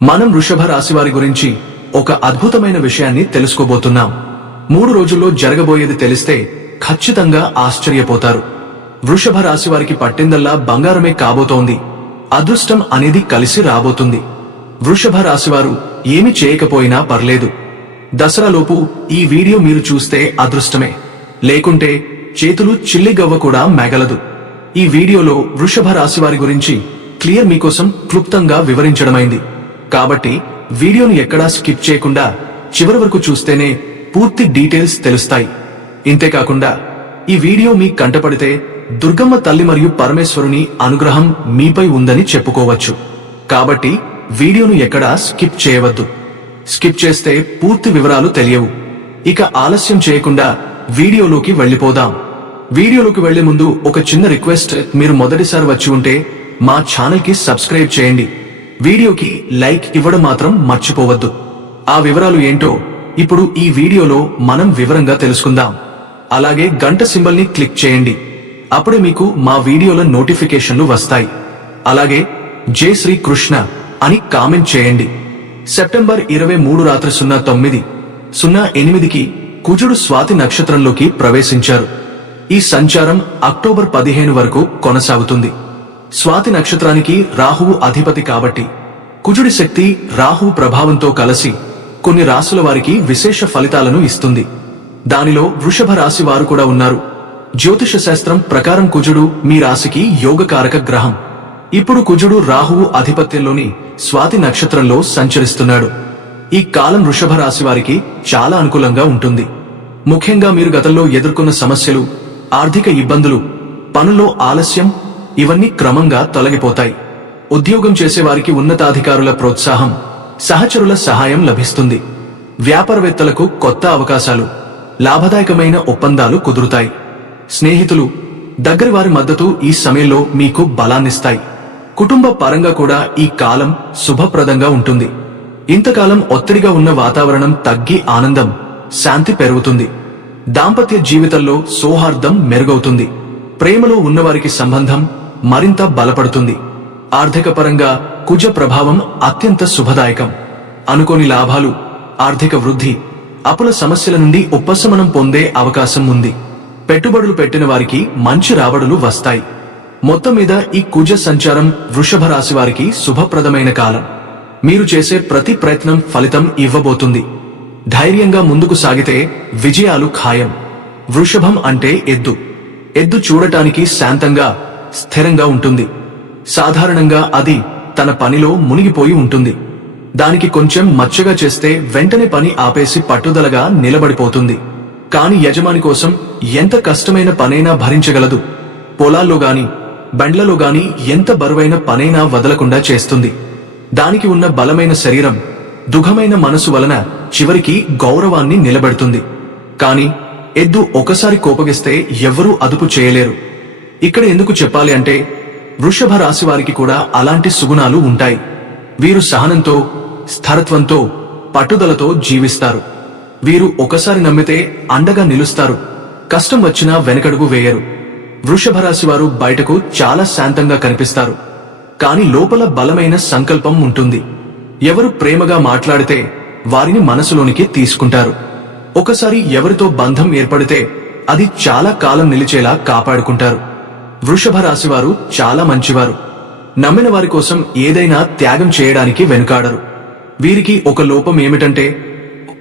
మనం వృషభ రాశి వారి గురించి ఒక అద్భుతమైన విషయాన్ని తెలుసుకోబోతున్నాం. 3 రోజుల్లో జరగబోయేది తెలిస్తే ఖచ్చితంగా ఆశ్చర్యపోతారు. వృషభ రాశి వారికి పట్టిందల్లా బంగారమే కాబోతోంది. అదృష్టం అనేది కలిసి రాబోతుంది. వృషభ రాశివారు ఏమి చేయకపోయినా పర్లేదు. దసరాలోపు ఈ వీడియో మీరు చూస్తే అదృష్టమే, లేకుంటే చేతులు చిల్లిగవ్వ కూడా మెగలదు. ఈ వీడియోలో వృషభ రాశివారి గురించి క్లియర్ మీకోసం క్లుప్తంగా వివరించడమైంది. కాబట్టి వీడియోను ఎక్కడా స్కిప్ చేయకుండా చివరి వరకు చూస్తేనే పూర్తి డీటెయిల్స్ తెలుస్తాయి. ఇంతేకాకుండా ఈ వీడియో మీ కంటపడితే దుర్గమ్మ తల్లి మరియు పరమేశ్వరుని అనుగ్రహం మీపై ఉందని చెప్పుకోవచ్చు. కాబట్టి వీడియోను ఎక్కడా స్కిప్ చేయవద్దు. స్కిప్ చేస్తే పూర్తి వివరాలు తెలియవు. ఇక ఆలస్యం చేయకుండా వీడియోలోకి వెళ్లిపోదాం. వీడియోలోకి వెళ్లే ముందు ఒక చిన్న రిక్వెస్ట్, మీరు మొదటిసారి వచ్చి ఉంటే మా ఛానల్ కి సబ్స్క్రైబ్ చేయండి. వీడియోకి లైక్ ఇవ్వడం మాత్రం మర్చిపోవద్దు. ఆ వివరాలు ఏంటో ఇప్పుడు ఈ వీడియోలో మనం వివరంగా తెలుసుకుందాం. అలాగే గంట సింబల్ ని క్లిక్ చేయండి. అప్పుడే మీకు మా వీడియోల నోటిఫికేషన్లు వస్తాయి. అలాగే జై శ్రీ కృష్ణ అని కామెంట్ చేయండి. సెప్టెంబర్ 23 రాత్రి 09:08కి కుజుడు స్వాతి నక్షత్రంలోకి ప్రవేశించారు. ఈ సంచారం అక్టోబర్ 15 వరకు కొనసాగుతుంది. స్వాతి నక్షత్రానికి రాహువు అధిపతి కాబట్టి కుజుడి శక్తి రాహువు ప్రభావంతో కలిసి కొన్ని రాశుల వారికి విశేష ఫలితాలను ఇస్తుంది. దానిలో వృషభ రాశి వారు కూడా ఉన్నారు. జ్యోతిష శాస్త్రం ప్రకారం కుజుడు మీ రాశికి యోగకారక గ్రహం. ఇప్పుడు కుజుడు రాహువు ఆధిపత్యంలోని స్వాతి నక్షత్రంలో సంచరిస్తున్నాడు. ఈ కాలం వృషభ రాశి వారికి చాలా అనుకూలంగా ఉంటుంది. ముఖ్యంగా మీరు గతంలో ఎదుర్కొన్న సమస్యలు, ఆర్థిక ఇబ్బందులు, పనుల్లో ఆలస్యం ఇవన్నీ క్రమంగా తొలగిపోతాయి. ఉద్యోగం చేసేవారికి ఉన్నతాధికారుల ప్రోత్సాహం, సహచరుల సహాయం లభిస్తుంది. వ్యాపారవేత్తలకు కొత్త అవకాశాలు, లాభదాయకమైన ఒప్పందాలు కుదురుతాయి. స్నేహితులు, దగ్గరి వారి మద్దతు ఈ సమయంలో మీకు బలాన్నిస్తాయి. కుటుంబ పరంగా కూడా ఈ కాలం శుభప్రదంగా ఉంటుంది. ఇంతకాలం ఒత్తిడిగా ఉన్న వాతావరణం తగ్గి ఆనందం, శాంతి పెరుగుతుంది. దాంపత్య జీవితంలో సౌహార్దం మెరుగవుతుంది. ప్రేమలో ఉన్నవారికి సంబంధం మరింత బలపడుతుంది. ఆర్థిక పరంగా కుజ ప్రభావం అత్యంత శుభదాయకం. అనుకోని లాభాలు, ఆర్థిక వృద్ధి, అప్పుల సమస్యల నుండి ఉపశమనం పొందే అవకాశం ఉంది. పెట్టుబడులు పెట్టిన వారికి మంచి రాబడులు వస్తాయి. మొత్తం మీద ఈ కుజ సంచారం వృషభ రాశి వారికి శుభప్రదమైన కాలం. మీరు చేసే ప్రతి ప్రయత్నం ఫలితం ఇవ్వబోతుంది. ధైర్యంగా ముందుకు సాగితే విజయాలు ఖాయం. వృషభం అంటే ఎద్దు. ఎద్దు చూడటానికి శాంతంగా, స్థిరంగా ఉంటుంది. సాధారణంగా అది తన పనిలో మునిగిపోయి ఉంటుంది. దానికి కొంచెం మచ్చగా చేస్తే వెంటనే పని ఆపేసి పట్టుదలగా నిలబడిపోతుంది. కాని యజమాని కోసం ఎంత కష్టమైన పనైనా భరించగలదు. పొలాల్లో గాని బండ్లలో గాని ఎంత బరువైన పనైనా వదలకుండా చేస్తుంది. దానికి ఉన్న బలమైన శరీరం, దుఃఖమైన మనసు వలన చివరికి గౌరవాన్ని నిలబెడుతుంది. కాని ఎద్దు ఒకసారి కోపగిస్తే ఎవ్వరూ అదుపు చేయలేరు. ఇక్కడ ఎందుకు చెప్పాలి అంటే వృషభ రాశి వారికి కూడా అలాంటి సుగుణాలు ఉంటాయి. వీరు సహనంతో, స్థిరత్వంతో, పట్టుదలతో జీవిస్తారు. వీరు ఒకసారి నమ్మితే అండగా నిలుస్తారు. కష్టం వచ్చినా వెనకడుగు వేయరు. వృషభ రాశి వారు బయటకు చాలా శాంతంగా కనిపిస్తారు. కాని లోపల బలమైన సంకల్పం ఉంటుంది. ఎవరు ప్రేమగా మాట్లాడితే వారిని మనసులోనికి తీసుకుంటారు. ఒకసారి ఎవరితో బంధం ఏర్పడితే అది చాలా కాలం నిలిచేలా కాపాడుకుంటారు. వృషభ రాశి వారు చాలా మంచివారు. నమ్మిన వారి కోసం ఏదైనా త్యాగం చేయడానికి వెనుకాడరు. వీరికి ఒక లోపం ఏమిటంటే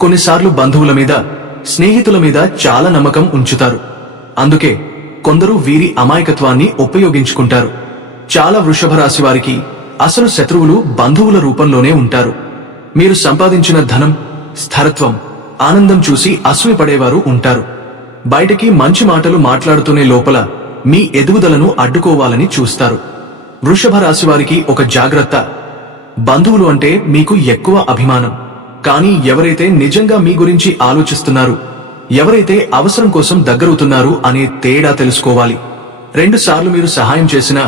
కొన్నిసార్లు బంధువుల మీద, స్నేహితుల మీద చాలా నమ్మకం ఉంచుతారు. అందుకే కొందరు వీరి అమాయకత్వాన్ని ఉపయోగించుకుంటారు. చాలా వృషభ రాశి వారికి అసలు శత్రువులు బంధువుల రూపంలోనే ఉంటారు. మీరు సంపాదించిన ధనం, స్థిరత్వం, ఆనందం చూసి అసూయపడేవారు ఉంటారు. బయటికి మంచి మాటలు మాట్లాడుతూనే లోపల మీ ఎదుగుదలను అడ్డుకోవాలని చూస్తారు. వృషభ రాశి వారికి ఒక జాగ్రత్త. బంధువులు అంటే మీకు ఎక్కువ అభిమానం. కానీ ఎవరైతే నిజంగా మీ గురించి ఆలోచిస్తున్నారు, ఎవరైతే అవసరం కోసం దగ్గరవుతున్నారు అనే తేడా తెలుసుకోవాలి. 2 సార్లు మీరు సహాయం చేసినా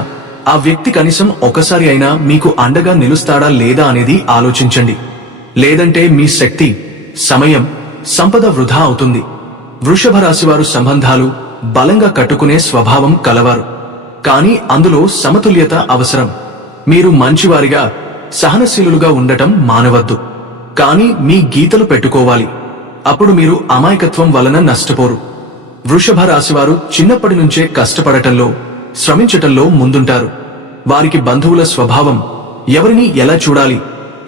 ఆ వ్యక్తి కనీసం ఒకసారి అయినా మీకు అండగా నిలుస్తాడా లేదా అనేది ఆలోచించండి. లేదంటే మీ శక్తి, సమయం, సంపద వృధా అవుతుంది. వృషభ రాశివారు సంబంధాలు బలంగా కట్టుకునే స్వభావం కలవారు. కానీ అందులో సమతుల్యత అవసరం. మీరు మంచివారిగా, సహనశీలులుగా ఉండటం మానవద్దు. కానీ మీ గీతలు పెట్టుకోవాలి. అప్పుడు మీరు అమాయకత్వం వలన నష్టపోరు. వృషభ రాశివారు చిన్నప్పటి నుంచే కష్టపడటంలో, శ్రమించటంలో ముందుంటారు. వారికి బంధువుల స్వభావం, ఎవరిని ఎలా చూడాలి,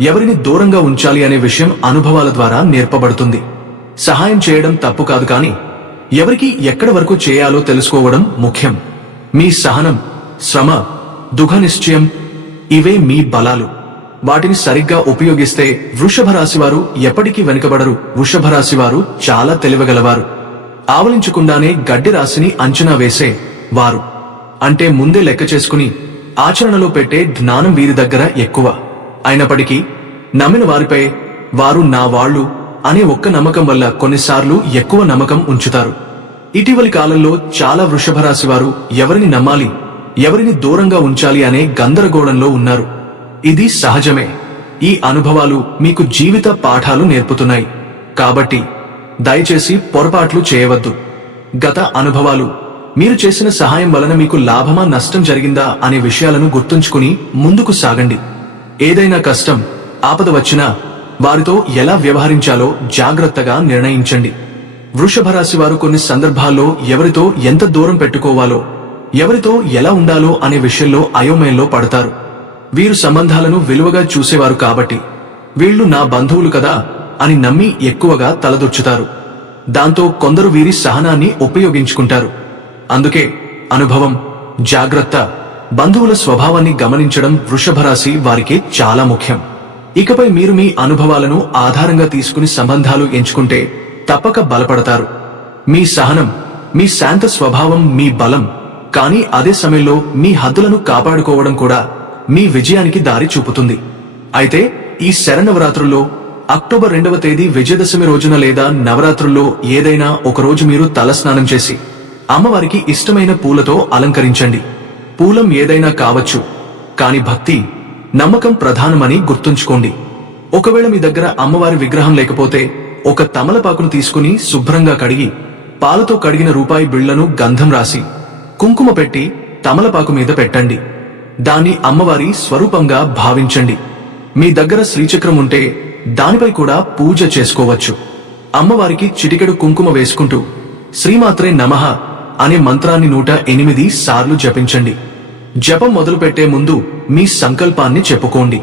ఎవరిని దూరంగా ఉంచాలి అనే విషయం అనుభవాల ద్వారా నేర్పబడుతుంది. సహాయం చేయడం తప్పు కాదు, కానీ ఎవరికి ఎక్కడి వరకు చేయాలో తెలుసుకోవడం ముఖ్యం. మీ సహనం, శ్రమ, దృఢనిశ్చయం ఇవే మీ బలాలు. వాటిని సరిగ్గా ఉపయోగిస్తే వృషభ రాశివారు ఎప్పటికీ వెనుకబడరు. వృషభ రాశివారు చాలా తెలివిగలవారు. ఆవలించకుండానే గడ్డి రాశిని అంచనా వేసే వారు. అంటే ముందే లెక్క చేసుకుని ఆచరణలో పెట్టే జ్ఞానం వీరి దగ్గర ఎక్కువ. అయినప్పటికీ నమ్మిన వారిపై వారు నా వాళ్ళు అనే ఒక్క నమ్మకం వల్ల కొన్నిసార్లు ఎక్కువ నమ్మకం ఉంచుతారు. ఇటీవలి కాలంలో చాలా వృషభ రాశివారు ఎవరిని నమ్మాలి, ఎవరిని దూరంగా ఉంచాలి అనే గందరగోళంలో ఉన్నారు. ఇది సహజమే. ఈ అనుభవాలు మీకు జీవిత పాఠాలు నేర్పుతున్నాయి. కాబట్టి దయచేసి పొరపాట్లు చేయవద్దు. గత అనుభవాలు, మీరు చేసిన సహాయం వలన మీకు లాభమా నష్టం జరిగిందా అనే విషయాలను గుర్తుంచుకుని ముందుకు సాగండి. ఏదైనా కష్టం, ఆపద వచ్చినా వారితో ఎలా వ్యవహరించాలో జాగ్రత్తగా నిర్ణయించండి. వృషభ రాశి వారు కొన్ని సందర్భాల్లో ఎవరితో ఎంత దూరం పెట్టుకోవాలో, ఎవరితో ఎలా ఉండాలో అనే విషయంలో అయోమయంలో పడతారు. వీరు సంబంధాలను విలువగా చూసేవారు కాబట్టి వీళ్లు నా బంధువులు కదా అని నమ్మి ఎక్కువగా తలదొచ్చుతారు. దాంతో కొందరు వీరి సహనాన్ని ఉపయోగించుకుంటారు. అందుకే అనుభవం, జాగ్రత్త, బంధువుల స్వభావాన్ని గమనించడం వృషభ రాశి వారికి చాలా ముఖ్యం. ఇకపై మీరు మీ అనుభవాలను ఆధారంగా తీసుకుని సంబంధాలు ఎంచుకుంటే తప్పక బలపడతారు. మీ సహనం, మీ శాంత స్వభావం మీ బలం. కానీ అదే సమయంలో మీ హద్దులను కాపాడుకోవడం కూడా మీ విజయానికి దారి చూపుతుంది. అయితే ఈ శరన్నవరాత్రుల్లో అక్టోబర్ 2వ తేదీ విజయదశమి రోజున లేదా నవరాత్రుల్లో ఏదైనా ఒకరోజు మీరు తలస్నానం చేసి అమ్మవారికి ఇష్టమైన పూలతో అలంకరించండి. పూలం ఏదైనా కావచ్చు, కాని భక్తి, నమ్మకం ప్రధానమని గుర్తుంచుకోండి. ఒకవేళ మీ దగ్గర అమ్మవారి విగ్రహం లేకపోతే ఒక తమలపాకును తీసుకుని శుభ్రంగా కడిగి పాలతో కడిగిన రూపాయి బిళ్లను గంధం రాసి కుంకుమ పెట్టి తమలపాకు మీద పెట్టండి. దాన్ని అమ్మవారి స్వరూపంగా భావించండి. మీ దగ్గర శ్రీచక్రం ఉంటే దానిపై కూడా పూజ చేసుకోవచ్చు. అమ్మవారికి చిటికెడు కుంకుమ వేసుకుంటూ శ్రీమాత్రే నమః అనే మంత్రాన్ని 108 సార్లు జపించండి. జపం మొదలు పెట్టే ముందు మీ సంకల్పాన్ని చెప్పుకోండి.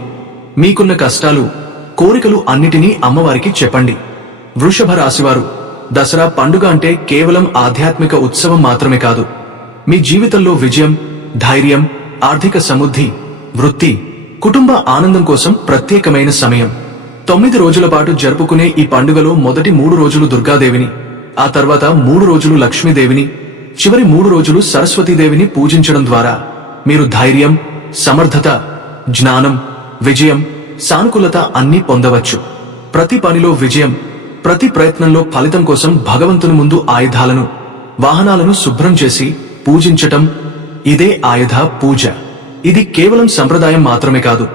మీకున్న కష్టాలు, కోరికలు అన్నిటినీ అమ్మవారికి చెప్పండి. వృషభ రాశివారు, దసరా పండుగ అంటే కేవలం ఆధ్యాత్మిక ఉత్సవం మాత్రమే కాదు. మీ జీవితంలో విజయం, ధైర్యం, ఆర్థిక సమృద్ధి, వృత్తి, కుటుంబ ఆనందం కోసం ప్రత్యేకమైన సమయం. 9 రోజుల పాటు జరుపుకునే ఈ పండుగలో మొదటి 3 రోజులు దుర్గాదేవిని, ఆ తర్వాత 3 రోజులు లక్ష్మీదేవిని, చివరి 3 రోజులు సరస్వతీదేవిని పూజించడం ద్వారా మీరు ధైర్యం, సమర్థత, జ్ఞానం, విజయం, సానుకూలత అన్నీ పొందవచ్చు. ప్రతి పనిలో విజయం, ప్రతి ప్రయత్నంలో ఫలితం కోసం భగవంతుని ముందు ఆయుధాలను, వాహనాలను శుభ్రం చేసి పూజించటం, ఇదే ఆయుధ పూజ. ఇది కేవలం సంప్రదాయం మాత్రమే కాదు.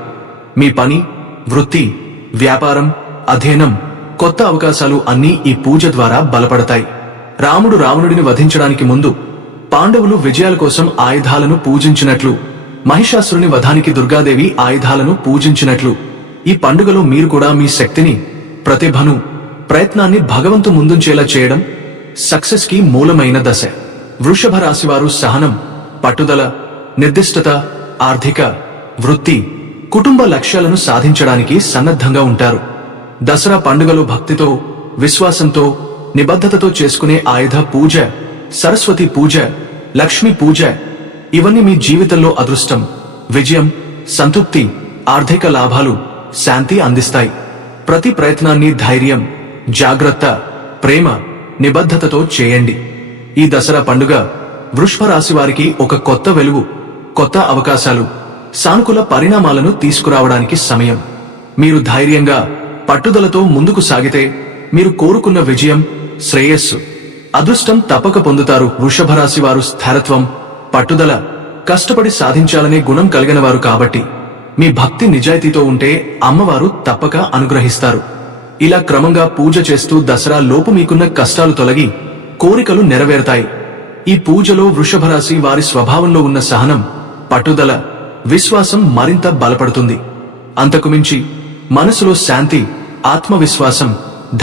మీ పని, వృత్తి, వ్యాపారం, అధ్యయనం, కొత్త అవకాశాలు అన్నీ ఈ పూజ ద్వారా బలపడతాయి. రాముడు రావణుడిని వధించడానికి ముందు పాండవులు విజయాల కోసం ఆయుధాలను పూజించినట్లు, మహిషాసురుని వధానికి దుర్గాదేవి ఆయుధాలను పూజించినట్లు ఈ పండుగలో మీరు కూడా మీ శక్తిని, ప్రతిభను, ప్రయత్నాన్ని భగవంతు ముందుంచేలా చేయడం సక్సెస్ కి మూలమైన దశ. వృషభ రాశివారు సహనం, పట్టుదల, నిర్దిష్టత, ఆర్థిక, వృత్తి, కుటుంబ లక్ష్యాలను సాధించడానికి సన్నద్ధంగా ఉంటారు. దసరా పండుగలో భక్తితో, విశ్వాసంతో, నిబద్ధతతో చేసుకునే ఆయుధ పూజ, సరస్వతి పూజ, లక్ష్మీ పూజ ఇవన్నీ మీ జీవితంలో అదృష్టం, విజయం, సంతృప్తి, ఆర్థిక లాభాలు, శాంతి అందిస్తాయి. ప్రతి ప్రయత్నాన్ని ధైర్యం, జాగ్రత్త, ప్రేమ, నిబద్ధతతో చేయండి. ఈ దసరా పండుగ వృషభ రాశి వారికి ఒక కొత్త వెలుగు, కొత్త అవకాశాలు, సానుకూల పరిణామాలను తీసుకురావడానికి సమయం. మీరు ధైర్యంగా, పట్టుదలతో ముందుకు సాగితే మీరు కోరుకున్న విజయం, శ్రేయస్సు, అదృష్టం తప్పక పొందుతారు. వృషభ రాశి వారు స్థిరత్వం, పట్టుదల, కష్టపడి సాధించాలనే గుణం కలిగిన వారు కాబట్టి మీ భక్తి నిజాయితీతో ఉంటే అమ్మవారు తప్పక అనుగ్రహిస్తారు. ఇలా క్రమంగా పూజ చేస్తూ దసరా లోపు మీకున్న కష్టాలు తొలగి కోరికలు నెరవేరుతాయి. ఈ పూజలో వృషభ రాశి వారి స్వభావంలో ఉన్న సహనం, పట్టుదల, విశ్వాసం మరింత బలపడుతుంది. అంతకుమించి మనసులో శాంతి, ఆత్మవిశ్వాసం,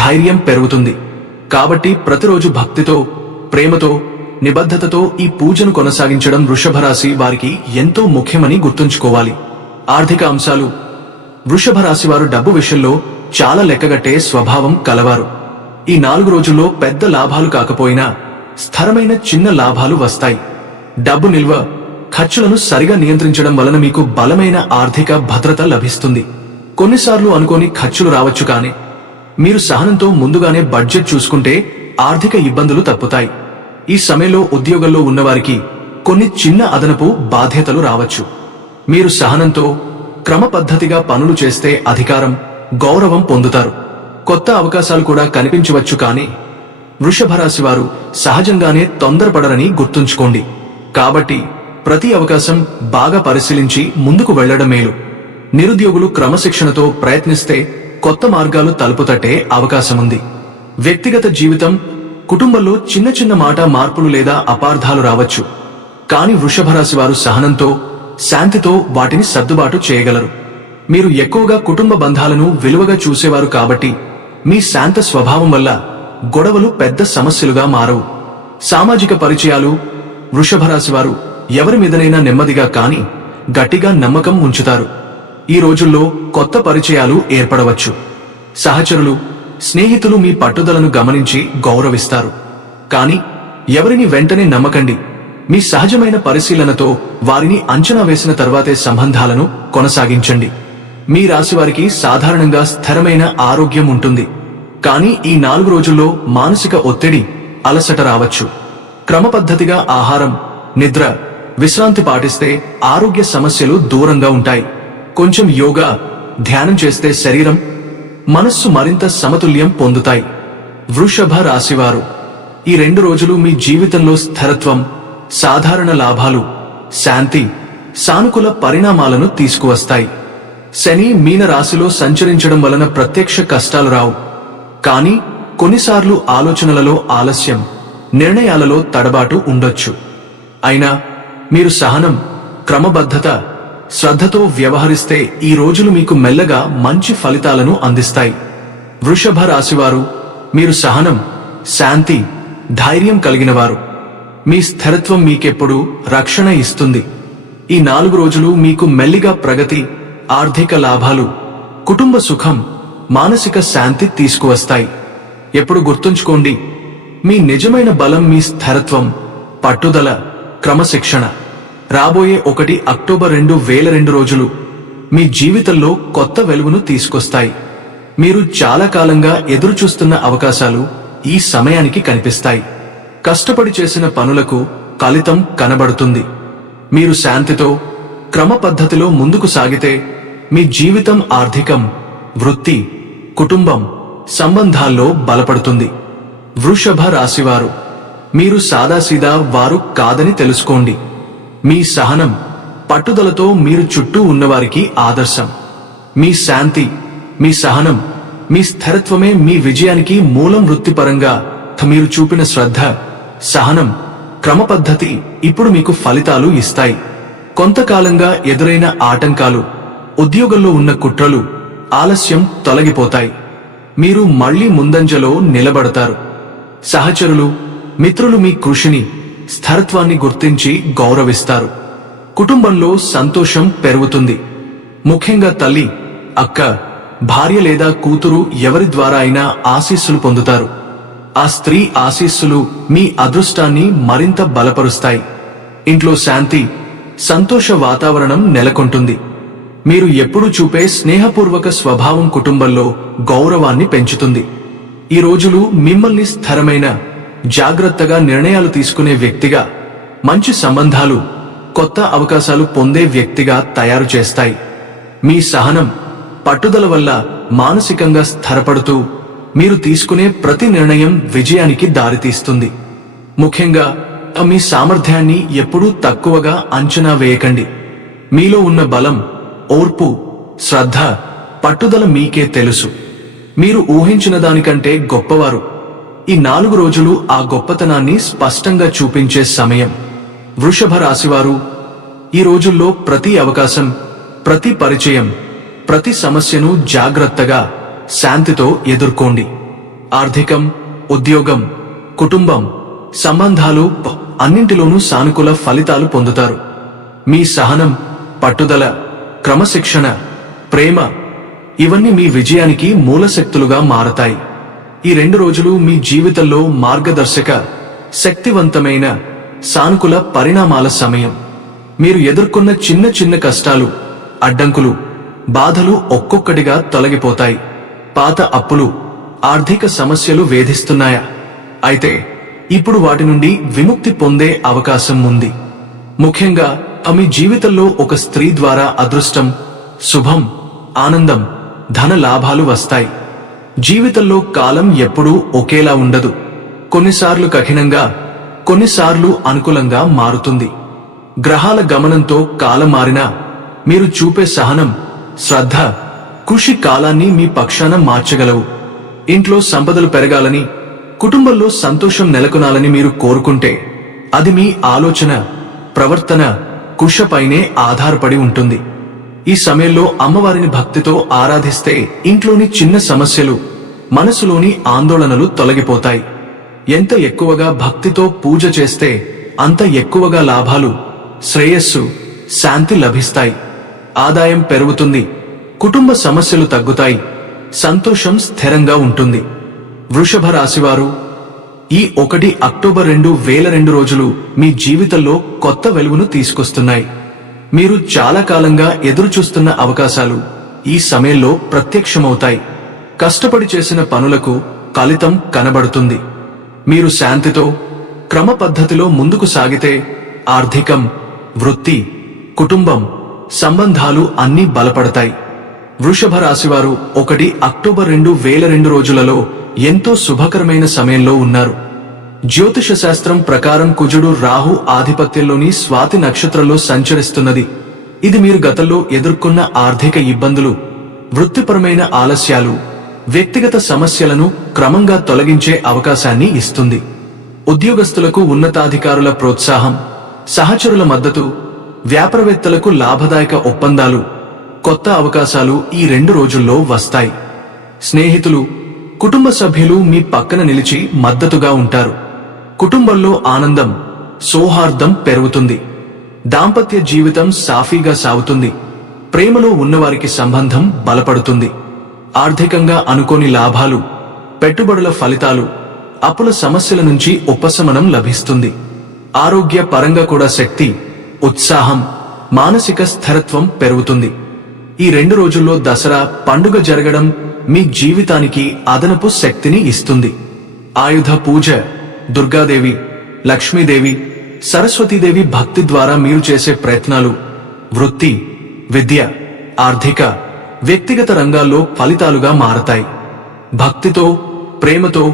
ధైర్యం పెరుగుతుంది. కాబట్టి ప్రతిరోజు భక్తితో, ప్రేమతో, నిబద్ధతతో ఈ పూజను కొనసాగించడం వృషభరాశి వారికి ఎంతో ముఖ్యమని గుర్తుంచుకోవాలి. ఆర్థిక అంశాలు. వృషభరాశి వారు డబ్బు విషయంలో చాలా లెక్కగట్టే స్వభావం కలవారు. ఈ 4 రోజుల్లో పెద్ద లాభాలు కాకపోయినా స్థిరమైన చిన్న లాభాలు వస్తాయి. డబ్బు నిల్వ, ఖర్చులను సరిగా నియంత్రించడం వలన మీకు బలమైన ఆర్థిక భద్రత లభిస్తుంది. కొన్నిసార్లు అనుకోని ఖర్చులు రావచ్చు, కానీ మీరు సహనంతో ముందుగానే బడ్జెట్ చూసుకుంటే ఆర్థిక ఇబ్బందులు తప్పుతాయి. ఈ సమయంలో ఉద్యోగంలో ఉన్నవారికి కొన్ని చిన్న అదనపు బాధ్యతలు రావచ్చు. మీరు సహనంతో, క్రమపద్ధతిగా పనులు చేస్తే అధికారం, గౌరవం పొందుతారు. కొత్త అవకాశాలు కూడా కనిపించవచ్చు, కానీ వృషభరాశి వారు సహజంగానే తొందరపడరని గుర్తుంచుకోండి. కాబట్టి ప్రతి అవకాశం బాగా పరిశీలించి ముందుకు వెళ్లడం మేలు. నిరుద్యోగులు క్రమశిక్షణతో ప్రయత్నిస్తే కొత్త మార్గాలు తలుపు తట్టే అవకాశముంది. వ్యక్తిగత జీవితం, కుటుంబంలో చిన్న చిన్న మాట మార్పులు లేదా అపార్థాలు రావచ్చు, కానీ వృషభరాశి వారు సహనంతో, శాంతితో వాటిని సర్దుబాటు చేయగలరు. మీరు ఎక్కువగా కుటుంబ బంధాలను విలువగా చూసేవారు కాబట్టి మీ శాంత స్వభావం వల్ల గొడవలు పెద్ద సమస్యలుగా మారవు. సామాజిక పరిచయాలు. వృషభరాశి వారు ఎవరి మీదనైనా నెమ్మదిగా కానీ గట్టిగా నమ్మకం ఉంచుతారు. ఈ రోజుల్లో కొత్త పరిచయాలు ఏర్పడవచ్చు. సహచరులు, స్నేహితులు మీ పట్టుదలను గమనించి గౌరవిస్తారు. కానీ ఎవరిని వెంటనే నమ్మకండి. మీ సహజమైన పరిశీలనతో వారిని అంచనా వేసిన తర్వాతే సంబంధాలను కొనసాగించండి. మీ రాశివారికి సాధారణంగా స్థిరమైన ఆరోగ్యం ఉంటుంది, కానీ ఈ 4 రోజుల్లో మానసిక ఒత్తిడి, అలసట రావచ్చు. క్రమపద్ధతిగా ఆహారం, నిద్ర, విశ్రాంతి పాటిస్తే ఆరోగ్య సమస్యలు దూరంగా ఉంటాయి. కొంచెం యోగా, ధ్యానం చేస్తే శరీరం, మనస్సు మరింత సమతుల్యం పొందుతాయి. వృషభ రాశివారు ఈ 2 రోజులు మీ జీవితంలో స్థిరత్వం, సాధారణ లాభాలు, శాంతి, సానుకూల పరిణామాలను తీసుకువస్తాయి. శని మీన రాశిలో సంచరించడం వలన ప్రత్యక్ష కష్టాలు రావు, కానీ కొన్నిసార్లు ఆలోచనలలో ఆలస్యం, నిర్ణయాలలో తడబాటు ఉండొచ్చు. అయినా మీరు సహనం, క్రమబద్ధత, శ్రద్ధతో వ్యవహరిస్తే ఈ రోజులు మీకు మెల్లగా మంచి ఫలితాలను అందిస్తాయి. వృషభ రాశివారు మీరు సహనం, శాంతి, ధైర్యం కలిగినవారు. మీ స్థిరత్వం మీకెప్పుడూ రక్షణ ఇస్తుంది. ఈ 4 రోజులు మీకు మెల్లిగా ప్రగతి, ఆర్థిక లాభాలు, కుటుంబ సుఖం, మానసిక శాంతి తీసుకువస్తాయి. ఎప్పుడు గుర్తుంచుకోండి, మీ నిజమైన బలం మీ స్థిరత్వం, పట్టుదల, క్రమశిక్షణ. రాబోయే 1 అక్టోబర్ 2002 రోజులు మీ జీవితంలో కొత్త వెలుగును తీసుకొస్తాయి. మీరు చాలా కాలంగా ఎదురుచూస్తున్న అవకాశాలు ఈ సమయానికి కనిపిస్తాయి. కష్టపడి చేసిన పనులకు ఫలితం కనబడుతుంది. మీరు శాంతితో, క్రమ పద్ధతిలో ముందుకు సాగితే మీ జీవితం ఆర్థికం, వృత్తి, కుటుంబం, సంబంధాల్లో బలపడుతుంది. వృషభ రాశివారు మీరు సాదాసీదా వారు కాదని తెలుసుకోండి. మీ సహనం, పట్టుదలతో మీరు చుట్టూ ఉన్నవారికి ఆదర్శం. మీ శాంతి, మీ సహనం, మీ స్థిరత్వమే మీ విజయానికి మూలం. వృత్తిపరంగా మీరు చూపిన శ్రద్ధ, సహనం, క్రమపద్ధతి ఇప్పుడు మీకు ఫలితాలు ఇస్తాయి. కొంతకాలంగా ఎదురైన ఆటంకాలు, ఉద్యోగంలో ఉన్న కుట్రలు, ఆలస్యం తొలగిపోతాయి. మీరు మళ్లీ ముందంజలో నిలబడతారు. సహచరులు, మిత్రులు మీ కృషిని, స్థిరత్వాన్ని గుర్తించి గౌరవిస్తారు. కుటుంబంలో సంతోషం పెరుగుతుంది. ముఖ్యంగా తల్లి, అక్క, భార్య లేదా కూతురు ఎవరి ద్వారా అయినా ఆశీస్సులు పొందుతారు. ఆ స్త్రీ ఆశీస్సులు మీ అదృష్టాన్ని మరింత బలపరుస్తాయి. ఇంట్లో శాంతి, సంతోష వాతావరణం నెలకొంటుంది. మీరు ఎప్పుడూ చూపే స్నేహపూర్వక స్వభావం కుటుంబంలో గౌరవాన్ని పెంచుతుంది. ఈ రోజులు మిమ్మల్ని స్థిరమైన, జాగ్రత్తగా నిర్ణయాలు తీసుకునే వ్యక్తిగా, మంచి సంబంధాలు, కొత్త అవకాశాలు పొందే వ్యక్తిగా తయారు చేస్తాయి. మీ సహనం, పట్టుదల వల్ల మానసికంగా స్థిరపడుతూ మీరు తీసుకునే ప్రతి నిర్ణయం విజయానికి దారితీస్తుంది. ముఖ్యంగా మీ సామర్థ్యాన్ని ఎప్పుడూ తక్కువగా అంచనా వేయకండి. మీలో ఉన్న బలం, ఓర్పు, శ్రద్ధ, పట్టుదల మీకే తెలుసు. మీరు ఊహించిన దానికంటే గొప్పవారు. ఈ 4 రోజులు ఆ గొప్పతనాన్ని స్పష్టంగా చూపించే సమయం. వృషభ రాశివారు ఈ రోజుల్లో ప్రతి అవకాశం, ప్రతి పరిచయం, ప్రతి సమస్యను జాగ్రత్తగా శాంతితో ఎదుర్కోండి. ఆర్థికం, ఉద్యోగం, కుటుంబం, సంబంధాలు అన్నింటిలోనూ సానుకూల ఫలితాలు పొందుతారు. మీ సహనం, పట్టుదల, క్రమశిక్షణ, ప్రేమ ఇవన్నీ మీ విజయానికి మూలశక్తులుగా మారతాయి. ఈ 2 రోజులు మీ జీవితంలో మార్గదర్శక, శక్తివంతమైన, సానుకూల పరిణామాల సమయం. మీరు ఎదుర్కొన్న చిన్న చిన్న కష్టాలు, అడ్డంకులు, బాధలు ఒక్కొక్కటిగా తొలగిపోతాయి. పాత అప్పులు, ఆర్థిక సమస్యలు వేధిస్తున్నాయా? అయితే ఇప్పుడు వాటి నుండి విముక్తి పొందే అవకాశం ఉంది. ముఖ్యంగా మీ జీవితంలో ఒక స్త్రీ ద్వారా అదృష్టం, శుభం, ఆనందం, ధన లాభాలు వస్తాయి. జీవితంలో కాలం ఎప్పుడూ ఒకేలా ఉండదు. కొన్నిసార్లు కఠినంగా, కొన్నిసార్లు అనుకూలంగా మారుతుంది. గ్రహాల గమనంతో కాలం మారినా మీరు చూపే సహనం, శ్రద్ధ, కృషి కాలాన్ని మీ పక్షాన మార్చగలవు. ఇంట్లో సంపదలు పెరగాలని, కుటుంబంలో సంతోషం నెలకొనాలని మీరు కోరుకుంటే అది మీ ఆలోచన, ప్రవర్తన, కృషిపైనే ఆధారపడి ఉంటుంది. ఈ సమయంలో అమ్మవారిని భక్తితో ఆరాధిస్తే ఇంట్లోని చిన్న సమస్యలు, మనసులోని ఆందోళనలు తొలగిపోతాయి. ఎంత ఎక్కువగా భక్తితో పూజ చేస్తే అంత ఎక్కువగా లాభాలు, శ్రేయస్సు, శాంతి లభిస్తాయి. ఆదాయం పెరుగుతుంది, కుటుంబ సమస్యలు తగ్గుతాయి, సంతోషం స్థిరంగా ఉంటుంది. వృషభ రాశివారు, ఈ 1 అక్టోబర్ 2002 రోజులు మీ జీవితంలో కొత్త వెలుగును తీసుకొస్తున్నాయి. మీరు చాలా కాలంగా ఎదురుచూస్తున్న అవకాశాలు ఈ సమయంలో ప్రత్యక్షమవుతాయి. కష్టపడి చేసిన పనులకు ఫలితం కనబడుతుంది. మీరు శాంతితో, క్రమ పద్ధతిలో ముందుకు సాగితే ఆర్థికం, వృత్తి, కుటుంబం, సంబంధాలు అన్నీ బలపడతాయి. వృషభ రాశివారు 1 అక్టోబర్ 2002 రోజులలో ఎంతో శుభకరమైన సమయంలో ఉన్నారు. జ్యోతిష శాస్త్రం ప్రకారం కుజుడు రాహు ఆధిపత్యంలోని స్వాతి నక్షత్రంలో సంచరిస్తున్నది. ఇది మీరు గతంలో ఎదుర్కొన్న ఆర్థిక ఇబ్బందులు, వృత్తిపరమైన ఆలస్యాలు, వ్యక్తిగత సమస్యలను క్రమంగా తొలగించే అవకాశాన్ని ఇస్తుంది. ఉద్యోగస్తులకు ఉన్నతాధికారుల ప్రోత్సాహం, సహచరుల మద్దతు, వ్యాపారవేత్తలకు లాభదాయక ఒప్పందాలు, కొత్త అవకాశాలు ఈ 2 రోజుల్లో వస్తాయి. స్నేహితులు, కుటుంబ సభ్యులు మీ పక్కన నిలిచి మద్దతుగా ఉంటారు. కుటుంబంలో ఆనందం, సౌహార్దం పెరుగుతుంది. దాంపత్య జీవితం సాఫీగా సాగుతుంది. ప్రేమలో ఉన్నవారికి సంబంధం బలపడుతుంది. ఆర్థికంగా అనుకోని లాభాలు, పెట్టుబడుల ఫలితాలు, అప్పుల సమస్యల నుంచి ఉపశమనం లభిస్తుంది. ఆరోగ్య పరంగా కూడా శక్తి, ఉత్సాహం, మానసిక స్థిరత్వం పెరుగుతుంది. ఈ 2 రోజుల్లో దసరా పండుగ జరగడం మీ జీవితానికి అదనపు శక్తిని ఇస్తుంది. ఆయుధ పూజ, దుర్గాదేవి, లక్ష్మీదేవి, సరస్వతీదేవి భక్తి ద్వారా మీరు చేసే ప్రయత్నాలు వృత్తి, విద్య, ఆర్థిక, వ్యక్తిగత రంగాల్లో ఫలితాలుగా మారతాయి. భక్తితో, ప్రేమతో,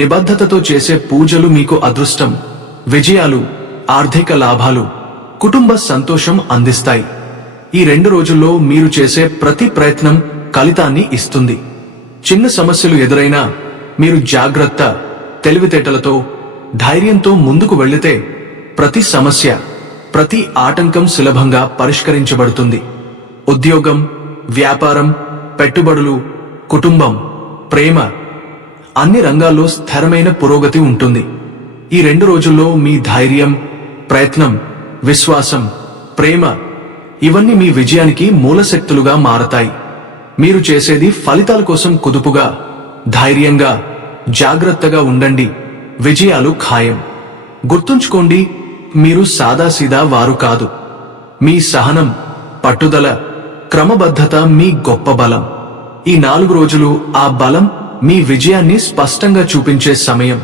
నిబద్ధతతో చేసే పూజలు మీకు అదృష్టం, విజయాలు, ఆర్థిక లాభాలు, కుటుంబ సంతోషం అందిస్తాయి. ఈ 2 రోజుల్లో మీరు చేసే ప్రతి ప్రయత్నం ఫలితాన్ని ఇస్తుంది. చిన్న సమస్యలు ఎదురైనా మీరు జాగ్రత్త, తెలివితేటలతో, ధైర్యంతో ముందుకు వెళ్లితే ప్రతి సమస్య, ప్రతి ఆటంకం సులభంగా పరిష్కరించబడుతుంది. ఉద్యోగం, వ్యాపారం, పెట్టుబడులు, కుటుంబం, ప్రేమ అన్ని రంగాల్లో స్థిరమైన పురోగతి ఉంటుంది. ఈ 2 రోజుల్లో మీ ధైర్యం, ప్రయత్నం, విశ్వాసం, ప్రేమ ఇవన్నీ మీ విజయానికి మూలశక్తులుగా మారతాయి. మీరు చేసేది ఫలితాల కోసం కుదుపుగా, ధైర్యంగా, జాగ్రత్తగా ఉండండి. విజయాలు ఖాయం. గుర్తుంచుకోండి, మీరు సాదాసీదా వారు కాదు. మీ సహనం, పట్టుదల, క్రమబద్ధత మీ గొప్ప బలం. ఈ 4 రోజులు ఆ బలం మీ విజయాన్ని స్పష్టంగా చూపించే సమయం.